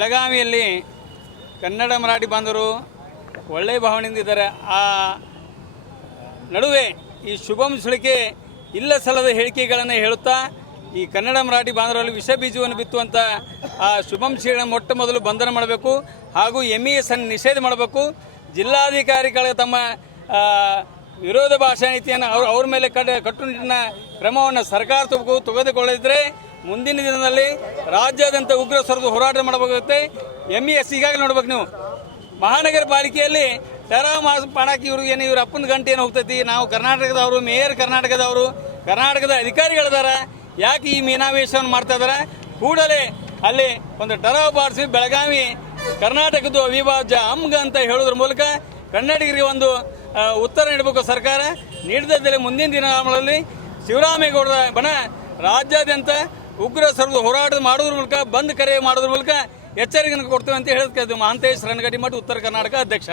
ಬೆಳಗಾವಿಯಲ್ಲಿ ಕನ್ನಡ ಮರಾಠಿ ಬಾಂಧವರು ಒಳ್ಳೆಯ ಭಾವನೆಯಿಂದ ಇದ್ದಾರೆ. ಆ ನಡುವೆ ಈ ಶುಭಂ ಸುಳಿಕೆ ಇಲ್ಲ ಸಲ್ಲದ ಹೇಳಿಕೆಗಳನ್ನು ಹೇಳುತ್ತಾ ಈ ಕನ್ನಡ ಮರಾಠಿ ಬಾಂಧವರಲ್ಲಿ ವಿಷ ಬೀಜವನ್ನು ಬಿತ್ತುವಂಥ ಆ ಶುಭಂ ಶ್ರೀಗಳನ್ನು ಮೊಟ್ಟ ಮೊದಲು ಬಂಧನ ಮಾಡಬೇಕು ಹಾಗೂ MES ಅನ್ನು ನಿಷೇಧ ಮಾಡಬೇಕು. ಜಿಲ್ಲಾಧಿಕಾರಿಗಳ ತಮ್ಮ ವಿರೋಧ ಭಾಷಾ ನೀತಿಯನ್ನು ಅವ್ರ ಮೇಲೆ ಕಟ್ಟುನಿಟ್ಟಿನ ಕ್ರಮವನ್ನು ಸರ್ಕಾರ ತೆಗೆದುಕೊಳ್ಳದಿದ್ದರೆ ಮುಂದಿನ ದಿನದಲ್ಲಿ ರಾಜ್ಯಾದ್ಯಂತ ಉಗ್ರ ಸ್ವರದ ಹೋರಾಟ ಮಾಡಬೇಕಾಗುತ್ತೆ. MES ಈಗಾಗಲೇ ನೋಡ್ಬೇಕು ನೀವು, ಮಹಾನಗರ ಪಾಲಿಕೆಯಲ್ಲಿ ಟೆರಾ ಮಾಡಾಕಿ ಇವ್ರಿಗೆ ಏನು ಇವ್ರ ಅಪ್ಪನ ಗಂಟೆ ಏನು ಹೋಗ್ತೈತಿ. ನಾವು ಕರ್ನಾಟಕದವರು, ಮೇಯರ್ ಕರ್ನಾಟಕದವರು, ಕರ್ನಾಟಕದ ಅಧಿಕಾರಿಗಳಿದಾರ, ಯಾಕೆ ಈ ಮೀನಾವೇಶವನ್ನು ಮಾಡ್ತಾ ಇದ್ದಾರೆ? ಕೂಡಲೇ ಅಲ್ಲಿ ಒಂದು ಟೆರಾ ಬಾರಿಸಿ ಬೆಳಗಾವಿ ಕರ್ನಾಟಕದ ಅವಿಭಾಜ್ಯ ಅಂಗ ಅಂತ ಹೇಳೋದ್ರ ಮೂಲಕ ಕನ್ನಡಿಗರಿಗೆ ಒಂದು ಉತ್ತರ ನೀಡಬೇಕು. ಸರ್ಕಾರ ನೀಡದಿದ್ದರೆ ಮುಂದಿನ ದಿನಗಳಲ್ಲಿ ಶಿವರಾಮೇಗೌಡರ ಬಣ ರಾಜ್ಯಾದ್ಯಂತ ಉಗ್ರ ಸ್ವರದ ಹೋರಾಟ ಮಾಡೋದ್ರ ಮೂಲಕ, ಬಂದ್ ಕರೆ ಮಾಡೋದ್ರ ಮೂಲಕ ಎಚ್ಚರಿಕೆಯನ್ನು ಕೊಡ್ತೇವೆ ಅಂತ ಹೇಳಿದ ಮಹಾಂತೇಶ್ ರಣಗಡಿ ಮಠ ಉತ್ತರ ಕರ್ನಾಟಕ ಅಧ್ಯಕ್ಷ.